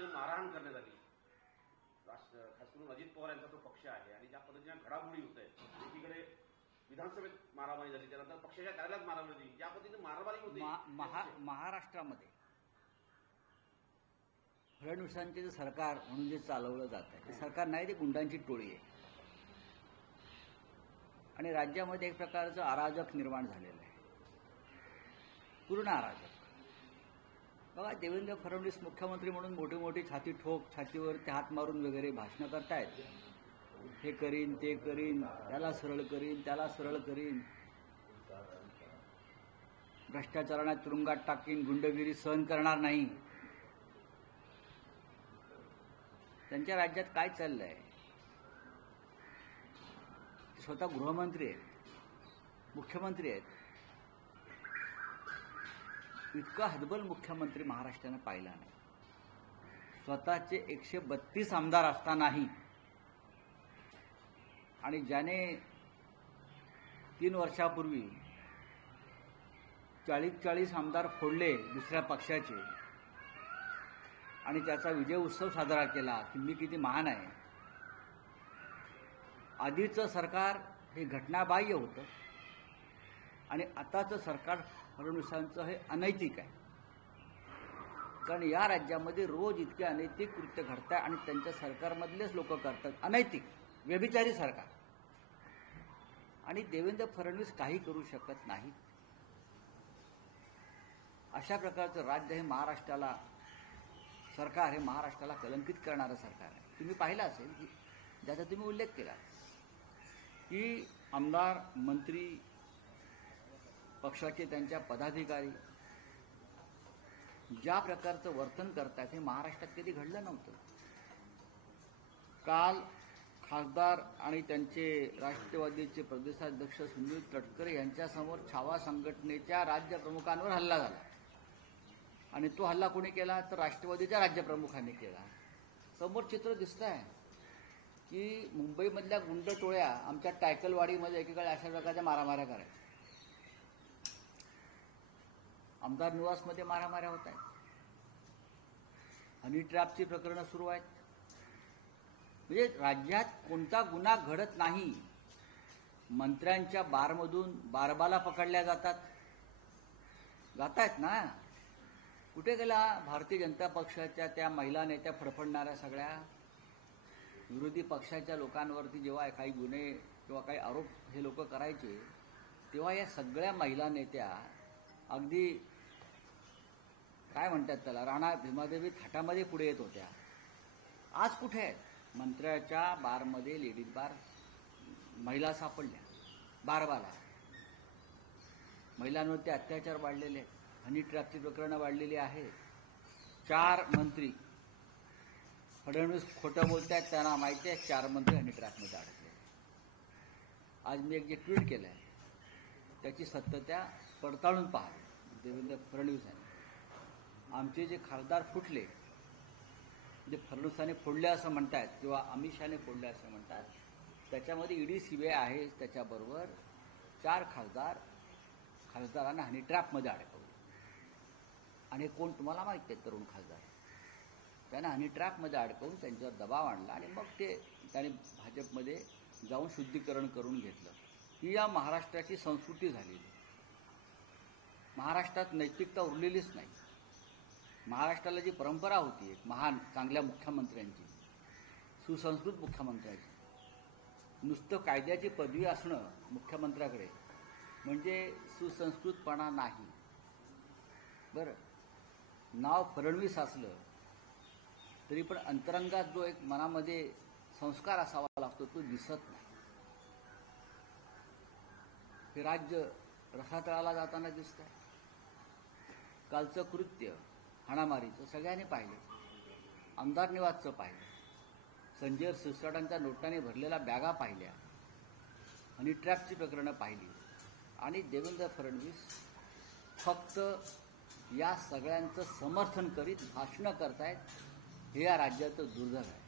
देऊन मारहाण करण्यात आली. खास करून अजित पवार यांचा तो पक्ष आहे आणि ज्या पद्धतीने घडामोडी होत आहेत, एकीकडे विधानसभेत मारामारी झाली, त्यानंतर पक्षाच्या कार्यालयात मारामारी झाली, ज्या पद्धतीने मारामारी होती महाराष्ट्रामध्ये फडणवीसांचे जे सरकार म्हणून जे चालवलं जात आहे ते सरकार नाही, ते गुंडांची टोळी आहे आणि राज्यामध्ये एक प्रकारचं अराजक निर्माण झालेलं आहे, पूर्ण अराजक. बघा, देवेंद्र फडणवीस मुख्यमंत्री म्हणून मोठी मोठी छातीवर ते हात मारून वगैरे भाषणं करतायत. हे करीन, ते करीन, त्याला सरळ करीन, त्याला सरळ करीन, भ्रष्टाचाराने तुरुंगात टाकीन, गुंडगिरी सहन करणार नाही. त्यांच्या राज्यात काय चाललंय? स्वतः गृहमंत्री आहेत, मुख्यमंत्री आहेत. इतका हतबल मुख्यमंत्री महाराष्ट्रानं पाहिला नाही. स्वतःचे 132 आमदार असतानाही आणि ज्याने 3 वर्षापूर्वी 40 आमदार फोडले दुसऱ्या पक्षाचे आणि त्याचा विजय उत्सव साजरा केला की मी किती महान आहे. आधीचं सरकार हे घटनाबाह्य होतं आणि आताचं सरकार फडणवीसांचं हे अनैतिक आहे. कारण या राज्यामध्ये रोज इतके अनैतिक कृत्य घडतात आणि त्यांच्या सरकारमधलेच लोक करतात अनैतिक, व्यभिचारी सरकार. आणि देवेंद्र फडणवीस काही करू शकत नाहीत. अशा प्रकारचं राज्य हे महाराष्ट्राला, सरकार हे महाराष्ट्राला कलंकित करणारं सरकार आहे. तुम्ही पाहिलं असेल की ज्याचा तुम्ही उल्लेख केला की आमदार, मंत्री, पक्षाचे त्यांच्या पदाधिकारी ज्या प्रकारचं वर्तन करतात हे महाराष्ट्रात कधी घडलं नव्हतं. काल खासदार आणि त्यांचे राष्ट्रवादीचे प्रदेशाध्यक्ष सुनील तटकरे यांच्यासमोर छावा संघटनेच्या राज्यप्रमुखांवर हल्ला झाला आणि तो हल्ला कोणी केला तर राष्ट्रवादीच्या राज्यप्रमुखांनी केला. समोर चित्र दिसतं आहे की मुंबईमधल्या गुंड टोळ्या आमच्या टायकलवाडीमध्ये एकीकडे अशा प्रकारच्या मारामाऱ्या करायच्या. आमदार निवासमध्ये मारामाऱ्या होत आहेत, हनी ट्रॅपची प्रकरणं सुरू आहेत. म्हणजे राज्यात कोणता गुन्हा घडत नाही. मंत्र्यांच्या बारमधून बारबाला पकडल्या जातायत ना. कुठे गेला भारतीय जनता पक्षाच्या त्या महिला नेत्या, फडफडणाऱ्या सगळ्या विरोधी पक्षाच्या लोकांवरती जेव्हा काही गुन्हे किंवा काही आरोप हे लोक करायचे तेव्हा या सगळ्या महिला नेत्या अगदी काय म्हणतात त्याला, राणा भीमादेवी थाटामध्ये पुढे येत होत्या. आज कुठे आहेत? मंत्र्याच्या बारमध्ये लेडीज बार महिला सापडल्या, बारबाला. महिलांवरती अत्याचार वाढलेले आहेत, हनी ट्रॅपची प्रकरणं वाढलेली आहेत. 4 मंत्री, फडणवीस खोटं बोलतायत त्यांना माहिती आहे, 4 मंत्री हनी ट्रॅपमध्ये अडकले. आज मी एक जे ट्विट केलं आहे त्याची सत्यता पडताळून पाहावी. देवेंद्र फडणवीसांनी आमचे जे खासदार फुटले, जे फडणवीसांनी फोडले असं म्हणतात किंवा अमित शहाने फोडले असं म्हणतात, त्याच्यामध्ये ईडी सीबीआय आहे. त्याच्याबरोबर 4 खासदारांना हनी ट्रॅपमध्ये अडकवले. आणि कोण तुम्हाला माहिती आहे? तरुण खासदार. त्यांना हनी ट्रॅपमध्ये अडकवून त्यांच्यावर दबाव आणला आणि मग त्यांनी भाजपमध्ये जाऊन शुद्धीकरण करून घेतलं. ही या महाराष्ट्राची संस्कृती झालेली. महाराष्ट्रात नैतिकता उरलेलीच नाही. महाराष्ट्राला जी परंपरा होती एक महान चांगल्या मुख्यमंत्र्यांची, सुसंस्कृत मुख्यमंत्र्यांची, नुसतं कायद्याची पदवी असणं मुख्यमंत्र्याकडे म्हणजे सुसंस्कृतपणा नाही. बरं, नाव फडणवीस असलं तरी पण अंतरंगात जो एक मनामध्ये संस्कार असावा लागतो तो दिसत नाही. हे राज्य रसातळाला जाताना दिसतंय. कालचं कृत्य हाणामारीचं सगळ्यांनी पाहिलं, आमदार निवासचं पाहिलं, संजय सिरसाटांच्या नोटाने भरलेल्या बॅगा पाहिल्या, हनी ट्रॅपची प्रकरणं पाहिली आणि देवेंद्र फडणवीस फक्त या सगळ्यांचं समर्थन करीत भाषणं करतायत. हे या राज्याचं दुर्दैव आहे.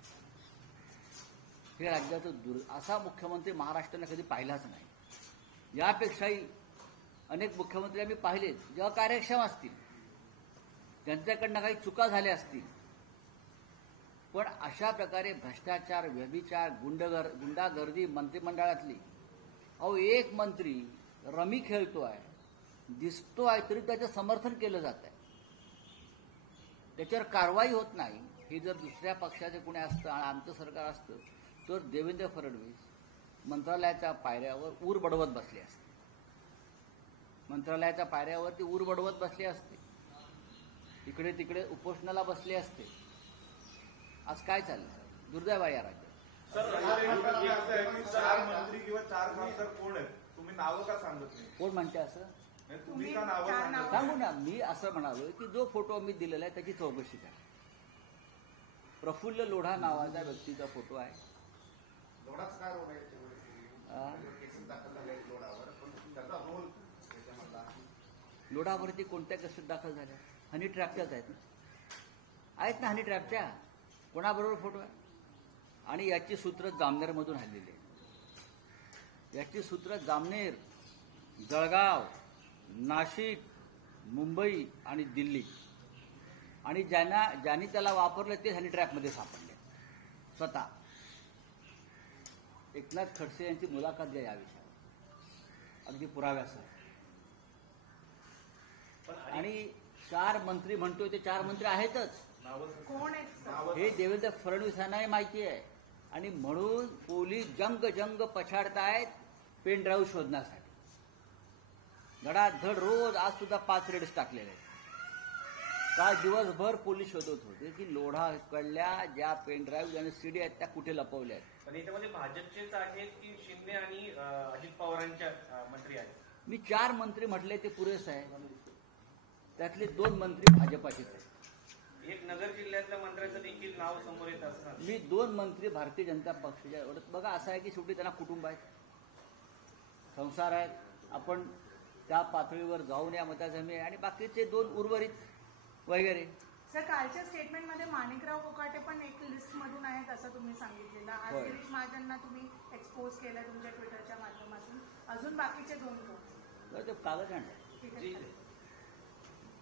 हे राज्याचं असा मुख्यमंत्री महाराष्ट्राने कधी पाहिलाच नाही. यापेक्षाही अनेक मुख्यमंत्री आम्ही पाहिलेत जेव्हा कार्यक्षम असतील, त्यांच्याकडनं काही चुका झाल्या असतील पण अशा प्रकारे भ्रष्टाचार, व्यभिचार, गुंडागर्दी मंत्रिमंडळातली, अहो एक मंत्री रमी खेळतोय, दिसतोय तरी त्याचं समर्थन केलं जात आहे, त्याच्यावर कारवाई होत नाही. हे जर दुसऱ्या पक्षाचे कुणी असतं आणि आमचं सरकार असतं तर देवेंद्र फडणवीस मंत्रालयाच्या पायऱ्यावर ऊर बडवत बसले असते. मंत्रालयाच्या पायऱ्यावरती ऊर बडवत बसले असते, इकडे तिकडे उपोषणाला बसले असते. आज काय चाललंय? दुर्दैव आहे या राज्यात. चार मंत्री किंवा 4 खासदार कोण आहेत? तुम्ही नावं का सांगत नाही? कोण म्हणते असं? तुम्ही का नावं सांगत सांगू ना. मी असं म्हणालो की जो फोटो मी दिलेला आहे त्याची चौकशी करा. प्रफुल्ल लोढा नावाच्या व्यक्तीचा फोटो आहे. लोढाच काय रोड आहे? केसेस दाखल झाले लोढावर, पण त्याचा रोल त्याच्यामधला लोढावरती कोणत्या केसेस दाखल झाल्या? हनी ट्रॅपच्याच आहेत ना हनी ट्रॅपच्या. कोणाबरोबर फोटो आहे? आणि याची सूत्र जामनेरमधून हल्लेली आहे. याची सूत्र जामनेर, जळगाव, नाशिक, मुंबई आणि दिल्ली, आणि ज्यांनी त्याला वापरलं ते हनी ट्रॅपमध्ये सापडले स्वतः. एकनाथ खडसे यांची मुलाखत घ्या या विषयावर अगदी पुराव्यासह. आणि 4 मंत्री म्हणतोय ते 4 मंत्री आहेतच. कोण आहेत? हे देवेंद्र फडणवीसांनाही माहिती आहे, आणि म्हणून पोलीस जंग पछाडतायत पेन ड्राईव्ह शोधण्यासाठी. धडाधड रोज, आज सुद्धा 5 रेड्स टाकलेले आहेत. काल दिवसभर पोलीस शोधत होते की लोढाकडल्या ज्या पेन ड्राईव्ह आणि सीडी आहेत त्या कुठे लपवल्या आहेत. पण याच्यामध्ये भाजपचेच आहेत की शिंदे आणि अजित पवारांच्या मंत्री आहेत? मी 4 मंत्री म्हटले ते पुरेसं आहे. त्यातले 2 मंत्री भाजपाचेच आहेत. एक नगर जिल्ह्यातल्या मंत्र्याचं देखील नाव समोर येत असणार. मी 2 मंत्री भारतीय जनता पक्षाच्या. बघा असं आहे की शेवटी त्यांना कुटुंब आहेत, संसार आहेत. आपण त्या पातळीवर जाऊन या मताजमी आहे, आणि बाकीचे 2 उर्वरित वगैरे. सर, कालच्या स्टेटमेंटमध्ये माणिकराव कोकाटे पण एक लिस्ट मधून आहेत असं तुम्ही सांगितलेलं. आज होय. गिरीश महाजनना तुम्ही एक्सपोज केलं तुमच्या ट्विटरच्या माध्यमातून. अजून बाकीचे 2 कोण? ते कागद आणलं. ठीक आहे.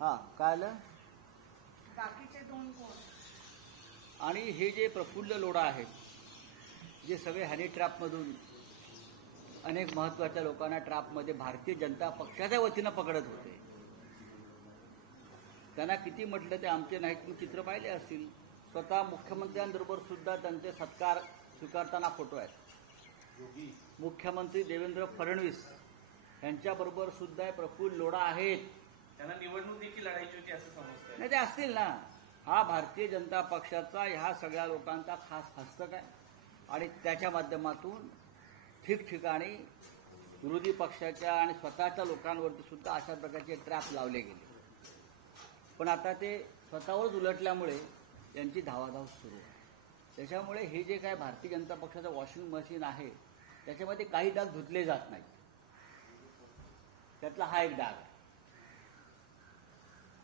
हा काय आलं? बाकीचे 2 कोण? आणि हे जे प्रफुल्ल लोढा आहेत, जे सगळे हनी ट्रॅपमधून अनेक महत्वाच्या लोकांना ट्रॅपमध्ये भारतीय जनता पक्षाच्या वतीनं पकडत होते, त्यांना किती म्हटलं ते आमचे नाहीत. तुम्ही चित्र पाहिले असतील. स्वतः मुख्यमंत्र्यांबरोबर सुद्धा त्यांचे सत्कार स्वीकारताना फोटो आहेत. मुख्यमंत्री देवेंद्र फडणवीस यांच्याबरोबर सुद्धा प्रफुल्ल लोढा आहेत. त्यांना निवडणूक देखील लढायची होती असं समजतंय. नाही, ते असतील ना. हा भारतीय जनता पक्षाचा ह्या सगळ्या लोकांचा खास हस्तक आहे, आणि त्याच्या माध्यमातून ठिकठिकाणी विरोधी पक्षाच्या आणि स्वतःच्या लोकांवरती सुद्धा अशा प्रकारचे ट्रॅप लावले गेले. पण आता ते स्वतःवरच उलटल्यामुळे त्यांची धावाधाव सुरू आहे. त्याच्यामुळे हे जे काय भारतीय जनता पक्षाचं वॉशिंग मशीन आहे त्याच्यामध्ये काही डाग धुतले जात नाहीत. त्यातला हा एक डाग आहे.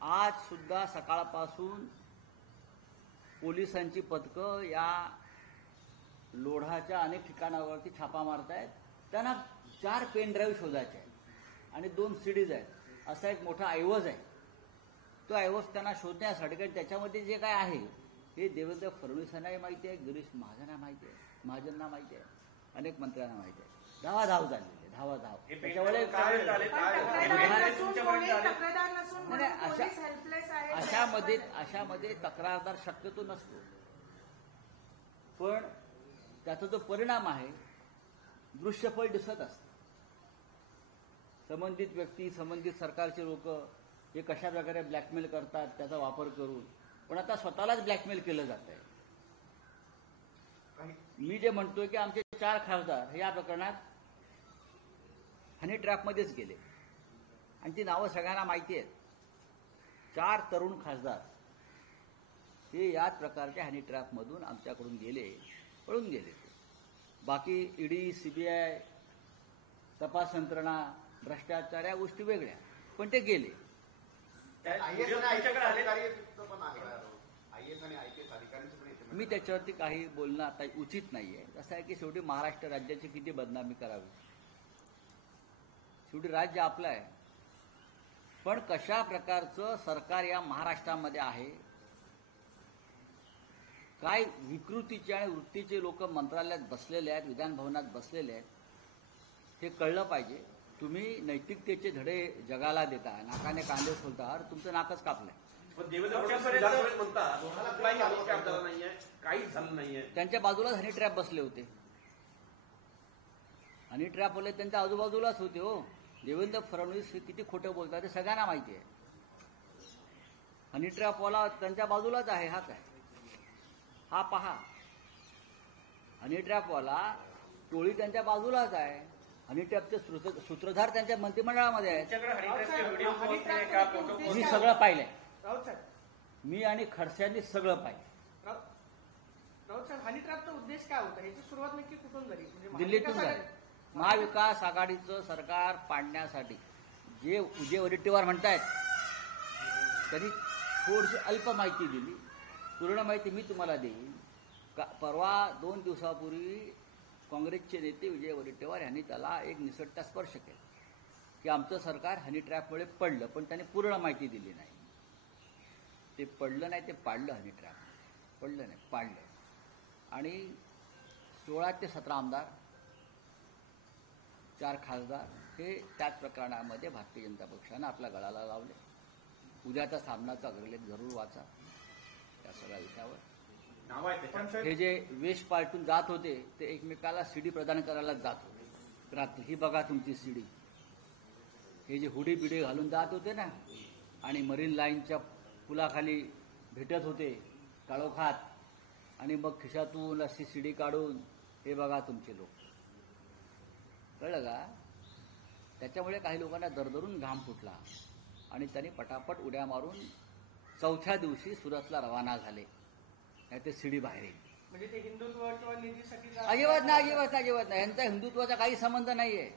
आज सुद्धा सकाळपासून पोलिसांची पथकं या लोढाच्या अनेक ठिकाणावरती छापा मारतायत. त्यांना 4 पेन ड्राईव्ह शोधायचे आहेत आणि 2 सीडीज आहेत. असा एक मोठा ऐवज आहे. तो ऐवज त्यांना शोधण्यासाठी, कारण त्याच्यामध्ये जे काय आहे हे देवेंद्र फडणवीसांनाही माहिती आहे, गिरीश महाजनांना माहिती आहे, महाजनांना माहिती आहे, अनेक मंत्र्यांना माहिती आहे. धावाधाव झालेली आहे, धावाधाव. त्याच्यामुळे अशामध्ये तक्रारदार शक्यतो नसतो, पण त्याचा जो परिणाम आहे दृश्यफळ दिसत असतं. संबंधित व्यक्ती, संबंधित सरकारचे लोक हे कशा प्रकारे ब्लॅकमेल करतात त्याचा वापर करून. पण आता स्वतःलाच ब्लॅकमेल केलं जात आहे. मी जे म्हणतोय की आमचे 4 खासदार हे या प्रकरणात हनी ट्रॅपमध्येच गेले, आणि ती नावं सगळ्यांना माहिती आहेत. 4 तरुण खासदार हे याच प्रकारच्या हनी ट्रॅपमधून आमच्याकडून गेले, पळून गेले. बाकी ईडी, सीबीआय, तपास यंत्रणा, भ्रष्टाचार या गोष्टी वेगळ्या, पण ते गेले. मी त्याच्यावरती काही बोलणं आता उचित नाहीये. असं आहे की शेवटी महाराष्ट्र राज्याची किती बदनामी करावी, शेवटी राज्य आपलं आहे. पण कशा प्रकारचं सरकार या महाराष्ट्रामध्ये आहे काय विकृतीचे आणि वृत्तीचे लोक मंत्रालयात बसलेले आहेत, विधान भवनात बसलेले आहेत, हे कळलं पाहिजे. तुम्ही नैतिकतेचे धडे जगाला देता, नाकाने कांदे सोलता, अरे तुमचं नाकच कापलंय. पण देवेंद्र फडणवीस विधानसभेत म्हणतात कुठलाही हनी ट्रॅप झाला नाहीये, काहीच झालं नाहीये. त्यांच्या बाजूलाच हनी ट्रॅप बसले होते. हनी ट्रॅप बोलले त्यांच्या आजूबाजूलाच होते. हो, देवेंद्र फडणवीस हे किती खोटं बोलतात ते सगळ्यांना माहिती आहे. हनी ट्रॅपवाला त्यांच्या बाजूलाच आहे. हा काय, हा पहा, हनी ट्रॅपवाला टोळी त्यांच्या बाजूलाच आहे. हनी ट्रॅपचे सूत्रधार त्यांच्या मंत्रिमंडळामध्ये आहेत. तुमच्याकडे हनीट्रॅपचे व्हिडिओ पोहोचले का, फोटो मी पोहोचले? सगळं पाहिलंय. राऊत साहेब, मी आणि खडसेंनी सगळं पाहिलं. राऊत साहेब, हनी ट्रॅपचा उद्देश काय होता? याची सुरुवात नक्की कुठून झाली? म्हणजे दिल्लीतून महाविकास झाले. महाविकास आघाडीचं सरकार पाडण्यासाठी जे विजय वडेट्टीवार म्हणतायत त्यांनी थोडीशी अल्प माहिती दिली. पूर्ण माहिती मी तुम्हाला देईन. परवा 2 दिवसापूर्वी काँग्रेसचे नेते विजय वडेट्टीवार यांनी त्याला एक निसटता स्पर्श केला की आमचं सरकार हनी ट्रॅपमुळे पडलं, पण त्यांनी पूर्ण माहिती दिली नाही. ते पडलं नाही, ते पाडलं. हनी ट्रॅप पडलं नाही, पाडलं. आणि 16 ते 17 आमदार, 4 खासदार हे त्याच प्रकरणामध्ये भारतीय जनता पक्षानं आपल्या गळाला लावले. उद्याचा सामनाचा अग्रलेख जरूर वाचा त्या सगळ्या विषयावर. नाव आहे त्याच्यात. हे जे वेश पालटून जात होते ते एकमेकाला सीडी प्रदान करायला जात होते. रात्री ही बघा तुमची सीडी. हे जे हुडी बिडी घालून जात होते ना आणि मरीन लाईनच्या पुलाखाली भेटत होते काळोखात, आणि मग खिशातून अशी सीडी काढून हे बघा तुमचे लोक. कळलं का? त्याच्यामुळे काही लोकांना दरदरून घाम फुटला आणि त्यांनी पटापट उड्या मारून 4थ्या दिवशी सुरतला रवाना झाले. नाही ते सीडी बाहेर येईल. म्हणजे ते हिंदुत्व किंवा निधीसाठी अजिबात नाही. यांचा हिंदुत्वाचा काही संबंध नाहीये.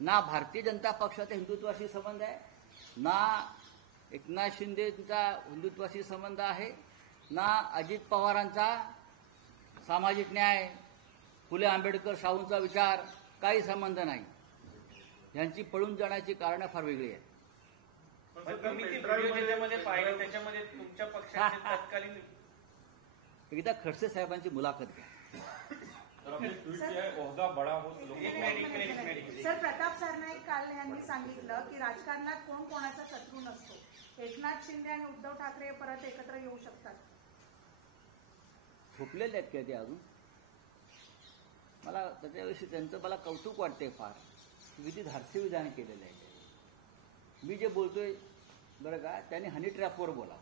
ना भारतीय जनता पक्षाचा हिंदुत्वाशी संबंध आहे, ना एकनाथ शिंदेचा हिंदुत्वाशी संबंध आहे, ना अजित पवारांचा सामाजिक न्याय, फुले आंबेडकर शाहूंचा विचार, काही संबंध नाही. यांची पळून जाण्याची कारणं फार वेगळी आहेत. पण तुम्ही ती व्हिडिओ ज्याच्यामध्ये पाहिले त्याच्यामध्ये तुमच्या पक्षाचे तत्कालीन एकदा खडसे साहेबांची मुलाखत घ्या. सर, प्रताप सरनाईक काल यांनी सांगितलं की राजकारणात कोण कोणाचा शत्रू नसतो. एकनाथ शिंदे आणि उद्धव ठाकरे परत एकत्र येऊ शकतात. झोपलेले आहेत काय ते अजून? मला त्याच्याविषयी त्यांचं मला कौतुक वाटते फार. किती धाडसी विधान केलेलं आहे. मी जे बोलतोय बरं का, त्यांनी हनी ट्रॅपवर बोला.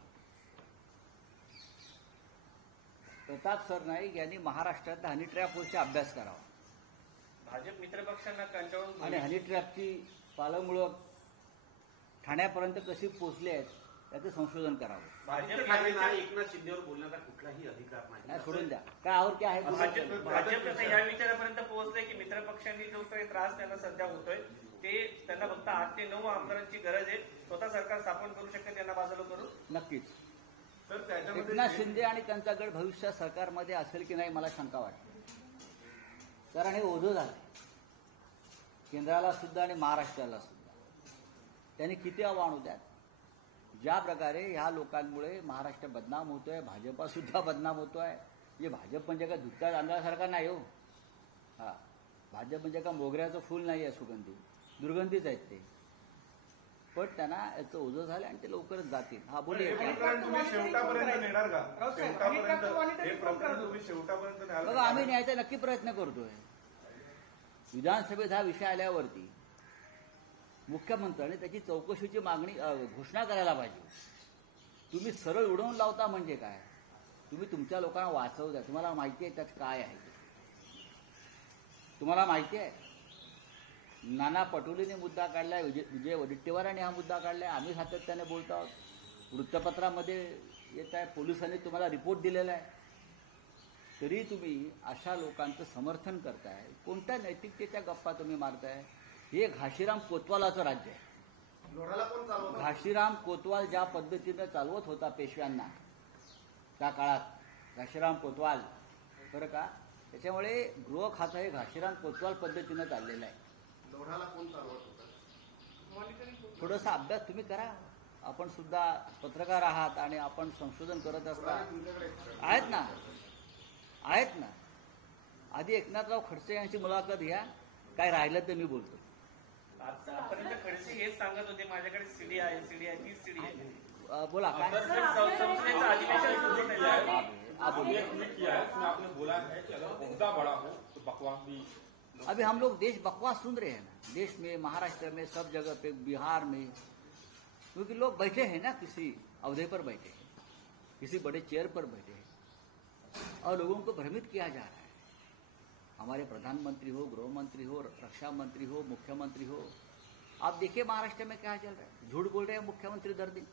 प्रताप सरनाईक यांनी महाराष्ट्रातल्या हनी ट्रॅपवरचा अभ्यास करावा भाजप मित्रपक्षांना कंटाळून आणि हनी ट्रॅपची पालमुळं ठाण्यापर्यंत कशी पोहोचली आहेत त्याचं संशोधन करावं. आदित्य ठाकरेंना एकनाथ शिंदेवर बोलण्याचा कुठलाही अधिकार नाही, नाही. सोडून द्या. काय आवर काय आहे भाजप आता या विचारापर्यंत पोहोचलंय की मित्रपक्षांनी जो काही त्रास त्यांना सध्या होतोय ते त्यांना फक्त 8 ते 9 आमदारांची गरज आहे. स्वतः सरकार स्थापन करू शकते त्यांना बाजूला करून. नक्कीच. तर त्याच्यामध्ये एकनाथ शिंदे आणि त्यांचा गट भविष्यात सरकारमध्ये असेल की नाही मला शंका वाटते. कारण हे ओझं झालं केंद्राला सुद्धा आणि महाराष्ट्राला सुद्धा. त्यांनी किती आव्हान द्यात. ज्या प्रकारे ह्या लोकांमुळे महाराष्ट्र बदनाम होतोय, भाजपा सुद्धा बदनाम होतोय. म्हणजे भाजप म्हणजे का धुत्या तांदळासारखा नाही हो. हा, भाजप म्हणजे का मोगऱ्याचं फुल नाही आहे सुगंधी, दुर्गंधीच आहेत ते. पण त्यांना याचं ओझं झालं आणि ते लवकरच जातील. हा बोले हे प्रकरण तुम्ही शेवटापर्यंत नेणार का? राऊत साहेब, शेवटापर्यंत हे प्रकरण तुम्ही शेवटापर्यंत न्याल बघा, का? आम्ही न्यायचा नक्की प्रयत्न करतोय. विधानसभेत हा विषय आल्यावरती मुख्यमंत्र्यांनी त्याची चौकशीची मागणी घोषणा करायला पाहिजे. तुम्ही सरळ उडवून लावता म्हणजे काय? तुम्ही तुमच्या लोकांना वाचवू द्या. तुम्हाला माहिती आहे त्यात काय आहे. तुम्हाला माहिती आहे नाना पटोलेने मुद्दा काढलाय, विजय वडेट्टीवारांनी हा मुद्दा काढलाय. आम्ही सातत्याने बोलतो आहोत. वृत्तपत्रामध्ये येत आहे, पोलिसांनी तुम्हाला रिपोर्ट दिलेला आहे. तरी तुम्ही अशा लोकांचं समर्थन करताय. कोणत्या नैतिकतेच्या गप्पा तुम्ही मारताय? हे घाशीराम कोतवालाचं राज्य आहे. लोढाला कोण चालवतं? घाशीराम कोतवाल ज्या पद्धतीनं चालवत होता पेशव्यांना त्या काळात, घाशीराम कोतवाल बरं का, त्याच्यामुळे गृह खातं हे घाशीराम कोतवाल पद्धतीनं चाललेलं आहे. लोढाला कोण चालवत होतं? मॉनिटरिंग थोडासा अभ्यास तुम्ही करा. आपण सुद्धा पत्रकार आहात आणि आपण संशोधन करत असता. तुमच्याकडे आहेत ना. आधी एकनाथराव खडसे यांची मुलाखत घ्या, काय राहिलं तर मी बोलतो. आतापर्यंत खडसे हेच सांगत होते माझ्याकडे सीडी आहे, तीच सीडी आहे. बोला काय. संसदेचं अधिवेशन सुरू झालं. आपने ट्वीट किया है उसमें आपने बोला है कि अगर ओहदा बड़ा हो तो बकवास भी. अभी हम लोग देश बकवास सुन रहे हैं ना, देश में, महाराष्ट्र में, सब जगह पे, बिहार में, क्योंकि लोग बैठे हैं ना, किसी अवधि पर बैठे हैं, किसी बड़े चेयर पर बैठे हैं और लोगों को भ्रमित किया जा रहा है. हमारे प्रधानमंत्री हो, गृह मंत्री हो, रक्षा मंत्री हो, मुख्यमंत्री हो, आप देखिए महाराष्ट्र में क्या चल रहा है. झूठ बोल रहे हैं मुख्यमंत्री दर दिन.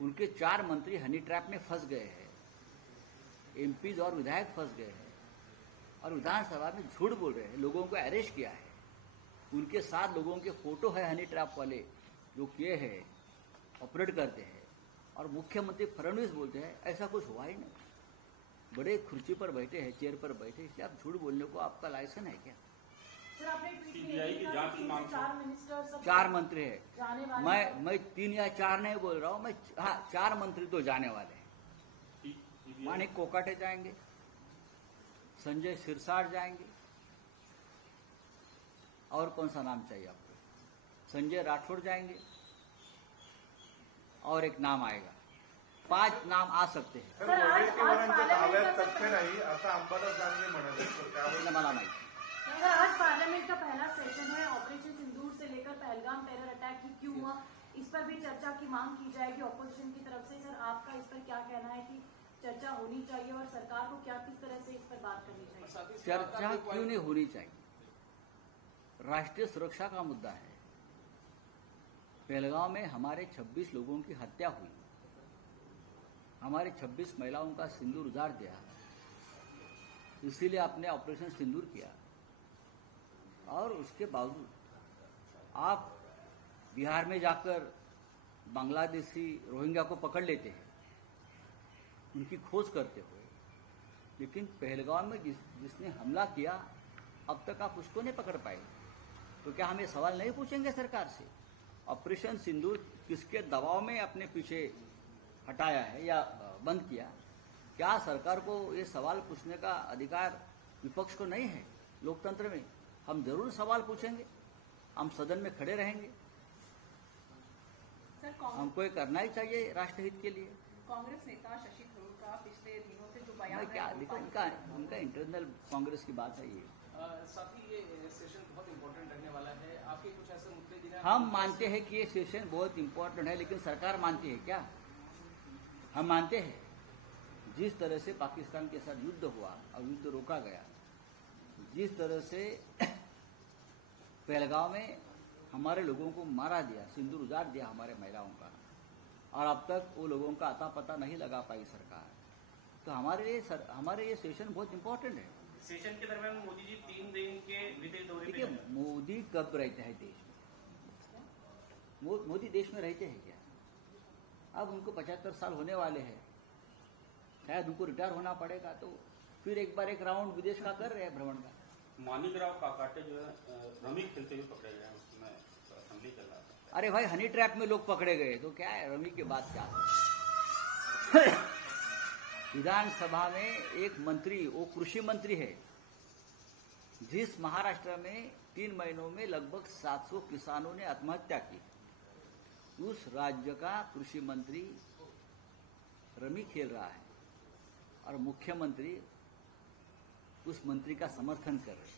उनके 4 मंत्री हनी ट्रैप में फंस गए हैं, एमपीज और विधायक फंस गए हैं और विधानसभा में झूठ बोल रहे हैं. लोगों को अरेस्ट किया है, उनके साथ लोगों के फोटो है हनी ट्रैप वाले जो किए हैं, ऑपरेट करते हैं, और मुख्यमंत्री फडणवीस बोलते हैं ऐसा कुछ हुआ ही नहीं. बड़े खुर्ची पर बैठे हैं, चेयर पर बैठे, इसलिए आप झूठ बोलने को आपका लाइसेंस है क्या? सर, आपने ट्वीट में सीबीआई की लिखा जांच कि की मांग 4 मिनिस्टर्स अब 4 मंत्री है. जाने वाले हैं. मैं 3 या 4 नहीं बोल रहा हूं, मैं 4 मंत्री तो जाने वाले हैं. माणिक कोकाटे जाएंगे, संजय सिरसाट जाएंगे, और कौन सा नाम चाहिए आपको? संजय राठौड़ जाएंगे, और एक नाम आएगा. 5 नाम आ सकते हैं. तर वडेट्टीवारांच्या दाव्यात तथ्य नाही असं अंबादास दानवे म्हणाले, तर त्यावर मला माहिती. सर, आज पार्लियामेंट का पहला सेशन है. ऑपरेशन सिंदूर से लेकर पहलगाम टेरर अटैक की क्यों हुआ, इस पर भी चर्चा की मांग की जाएगी ऑपोजिशन की तरफ से. सर, आपका इस पर क्या कहना है कि चर्चा होनी चाहिए और सरकार को क्या किस तरह से इस पर बात करनी चाहिए? चर्चा क्यों नहीं होनी चाहिए? राष्ट्रीय सुरक्षा का मुद्दा है. पहलगांव में हमारे 26 लोगों की हत्या हुई, हमारे 26 महिलाओं का सिंदूर उजाड़ दिया, इसीलिए आपने ऑपरेशन सिंदूर किया. और उसके बावजूद आप बिहार में जाकर बांग्लादेशी रोहिंग्या को पकड़ लेते हैं, उनकी खोज करते हुए, लेकिन पहलगाम में जिसने हमला किया अब तक आप उसको नहीं पकड़ पाए. तो क्या हम ये सवाल नहीं पूछेंगे सरकार से? ऑपरेशन सिंदूर किसके दबाव में अपने पीछे हटाया है या बंद किया? क्या सरकार को ये सवाल पूछने का अधिकार विपक्ष को नहीं है? लोकतंत्र में हम जरूर सवाल पूछेंगे, हम सदन में खड़े रहेंगे. सर, हमको ये करना ही चाहिए राष्ट्रहित के लिए. कांग्रेस नेता शशि थरूर का पिछले दिनों से जो मैं बयान क्या है, देखो, उनका इंटरनल कांग्रेस की बात है ये. साथ ही ये सेशन बहुत इम्पोर्टेंट रहने वाला है. आपके कुछ ऐसे मुद्दे जिन्हें हम मानते हैं कि ये सेशन बहुत इम्पोर्टेंट है, लेकिन सरकार मानती है क्या? हम मानते हैं जिस तरह से पाकिस्तान के साथ युद्ध हुआ और युद्ध रोका गया, जिस तरह से पहलगांव में हमारे लोगों को मारा दिया, सिंदूर उजाड़ दिया हमारे महिलाओं का, और अब तक वो लोगों का अता पता नहीं लगा पाई सरकार. तो हमारे ये सेशन बहुत इम्पोर्टेंट है. सेशन के दरमियान मोदी जी 3 दिन के विदेश दौरे पे देखिए, हैं. मोदी कब रहते हैं देश में? मोदी देश में रहते हैं क्या? अब उनको 75 साल होने वाले हैं, शायद उनको रिटायर होना पड़ेगा, तो फिर एक बार एक राउंड विदेश का कर रहे हैं भ्रमण का. मानिकराव काकाटे जो है रमी खेलते हुए पकड़े गए हैं, उसमें असेंबली चल रहा था. अरे भाई, हनी ट्रैप में लोग पकड़े गए तो क्या है, रमी के बाद क्या? विधानसभा में एक मंत्री, वो कृषि मंत्री है, जिस महाराष्ट्र में 3 महीनों में लगभग 700 किसानों ने आत्महत्या की, उस राज्य का कृषि मंत्री रमी खेल रहा है और मुख्यमंत्री उस मंत्री का समर्थन कर रहे हैं.